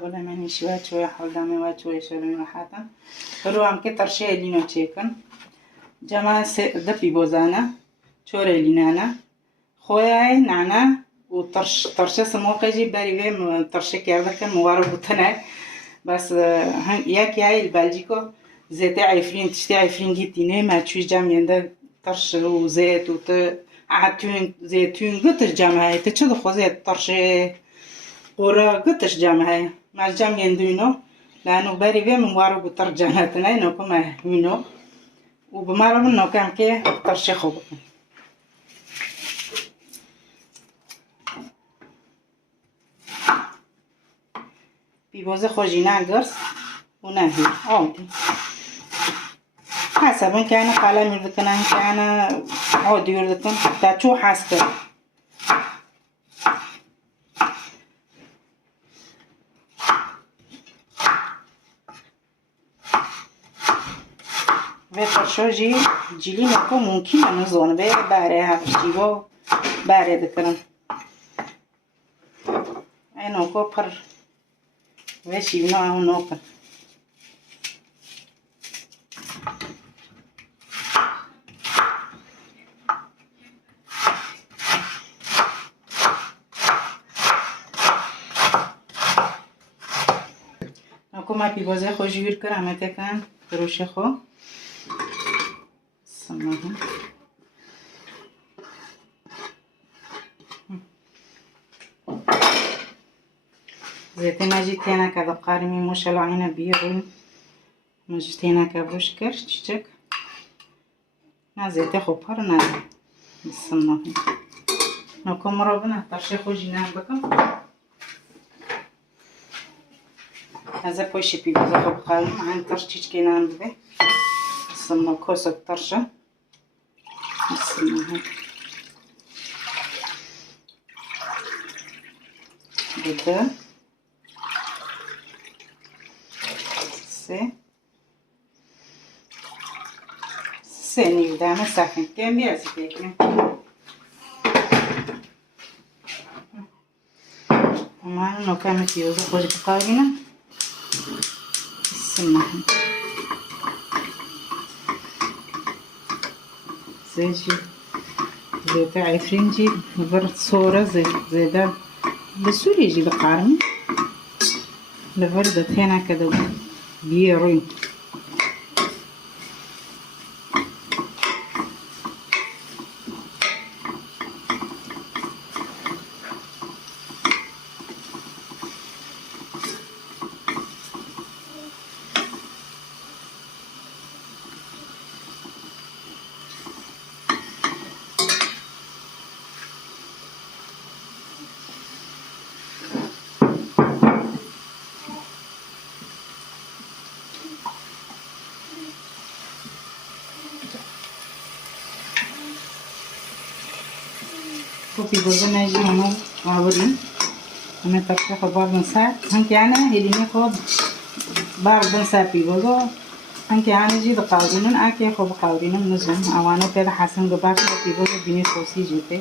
بولا مني شوية حولدامي وشوية شلوني راحتا هلو هم كتر شيء لينو تشيكن جماعة دبي بوزانا شوري لينانا خويا نعنا وطرشة سموقة جي باريوي طرشة كيردا كان موارد بطناي بس ياك ياي البلجيكو زيتي عفرين تشتي عفرين جيتيني ما تشوي جام يندا طرش وزيت عتون زيتون قطش جامعة تشد خوزيت طرشة قرا قطش جامعة ما جام يندوينو لأنه باريوي موارد بطر جامعتنا إنه كما هينو وبمارو منو كان كي طرشة خوب بيبوزه خوشی نگرس و نهی عادی حسب كان قلم يردكن كان عود يردكن تاتشو حاسك وفرشو جيلي نكو ممكن نزون بير باري هفشيبو باري دكرن اي نوكو پر وشي بنو اهو نوكن ما پیوازه خو جویر کرم تکن روش خو سمهم زيتنا جيتينا كذا قارمي مشلعينا بيرون ما جيتينا كبوش كرش تشتك ما زيتي خو برنا سمهم نكم ربنا ترشي خو جينا بكم هذا بوشي بيبوزه خو بقالم عن ترشيش كينان ببي سمو كوسو ترشة سمهم بدا سيني ودانا ساكن كم بيازي بيكنا ومعنا نو كامت يوزو خوش بقالينا سمهم زيجي زيتا عفرينجي برد صورة زيدا بسوري يجي بقارمي لفردة هنا كده بيروي بيبوزه ناجي هنا عاورين أنا ترشيخ بعض ساعة هنك يعني هيليني خود بعض ساعة بيبوزه هنك يعني جي بقاورينن أكيد خو بقاورينن نزوم أوانو كده حسن جبار بيبوزه بيني سوسي جوتي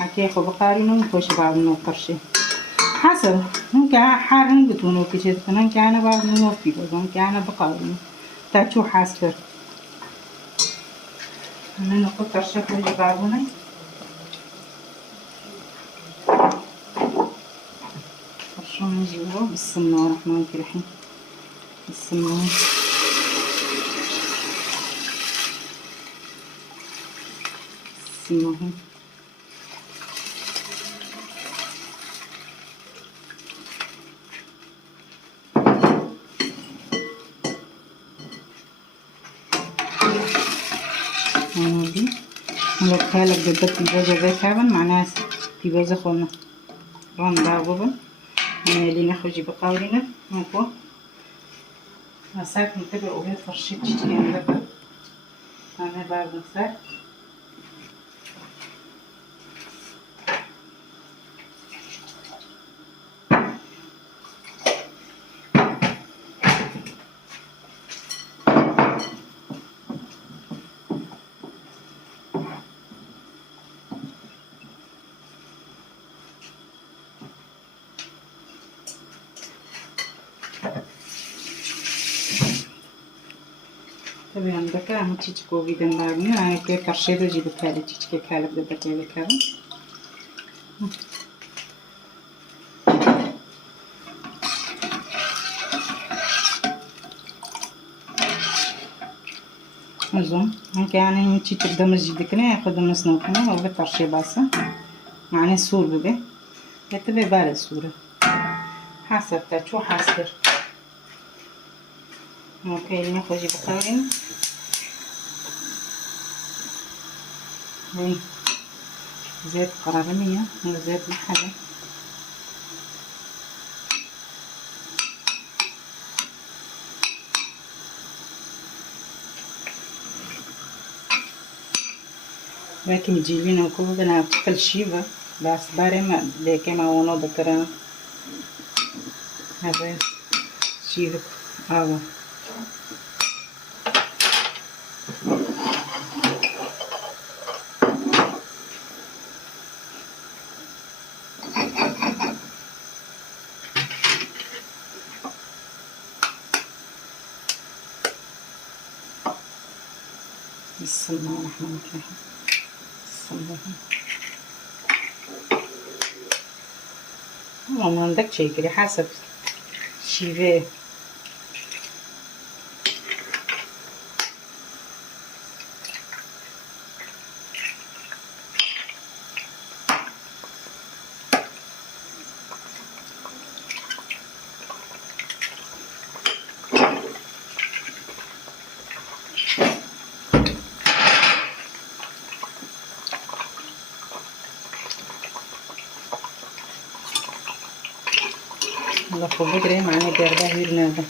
أكيد خو بقاورينن خوش بعض نو ترشي حسب هنك حارن بتونو كشيت هنك يعني بعض نو بيبوزه هنك يعني بقاورين تاتشو حاسفر أنا نقول ترشيخ خوش بعضوني بسم الله الرحمن الرحيم بسم الله بسم الله هذه نلقى لك بدك تبوزه زي كابن معناها تبوزه خلنا رون داغوبن اللي نخرج بقاورنا نكو مساك نتبع وهي فرشيت تشتري عندك أنا بعد مساك Tabii andaki ama çiçek o giden bağını ayakta karşıya da jibi kâli çiçek kâli de bakıya kâli. Uzun. Yani çiçek damız jidikine yakadığımız nokta o da karşıya basa. Yani sur gibi. Tabii böyle suru. حسب شو حاسر اوكي ناخذ بخاري هاي زيت قرنية وزيت محلى لكن جيبين وكوب بنا كل شيء بس بارم لكن ما ونو ذكرنا هذا شيء هذا بسم الله الرحمن الرحيم بسم الله ما عندك شيء كده حسب شيء الله خوب بگیره معنی گرده هیر نده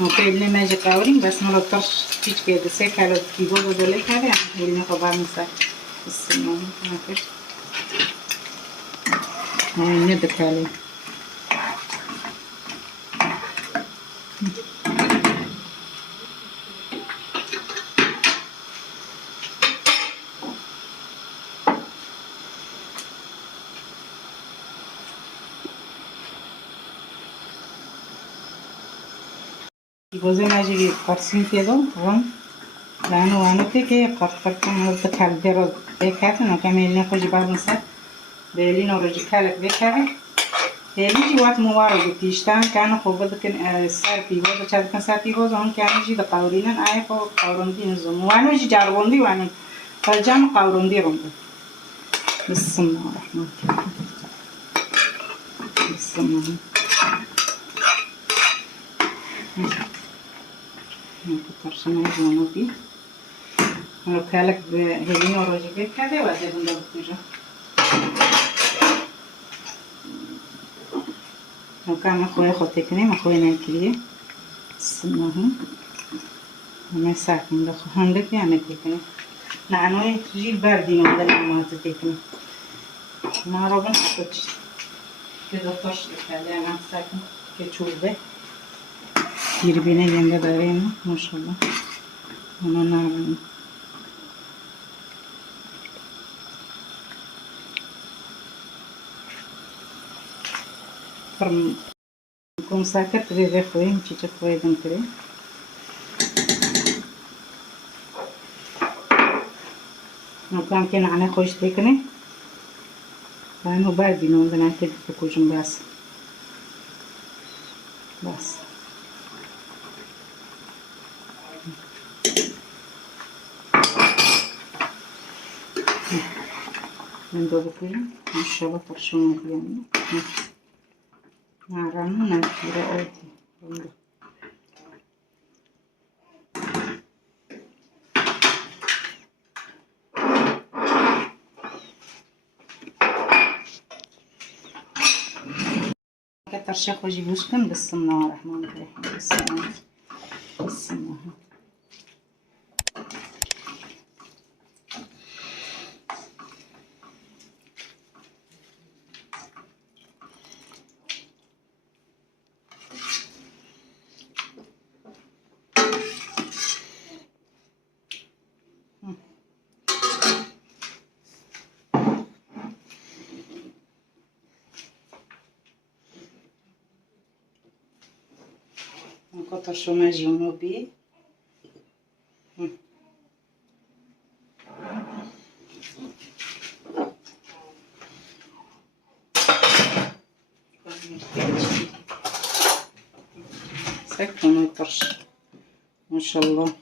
اوكي اللي ما جا قاورين بس ما لطرش تيج كده سيك على كيبورد ولا كده اللي خبر مسا السمون اوكي هاي ندك عليه جوزي ما يجي قرصين كده رم لأنه وانو تيجي قرقرت من التكال درج بكات إنه كمان نخرج بعد مسا بيلين ورجع كالك بكات بيجي وقت موارد تيشتان كانوا خوبة كن سار بيجوز وشاد كان سار بيجوز هم كانوا يجي دقاورين آيه خو قاورندي نزوم وانو يجي جاروندي وانو فالجام قاورندي رندي بسم الله الرحمن الرحيم بسم الله كترش ما يجونا بيه لو كالك بهلين ورجع بكات وأجيب له بتوجه لو كان أخوي خطيكني ما أخوي ناكليه سماه ما ساكن ده هندك يعني كده نعنوي جيب باردين ولا ما تتكني ما ربنا حطش كده طش كده أنا ساكن كشوبة يربينا جنب دارين ما شاء الله أنا نعم فرم كم ساكت ريزة خوي مشيت خوي دمكري نكمل كنا عنا خوش تكني فانو باردين وندنا كده بكوجم بس ندوبكوي إن شاء الله ترشون يعني نعرانو نكيرا أوتي ترشيخ وجيبوشكم بسم الله الرحمن الرحيم بسم الله نكتر شو ما جنوبي سكنوا الطرش ما شاء الله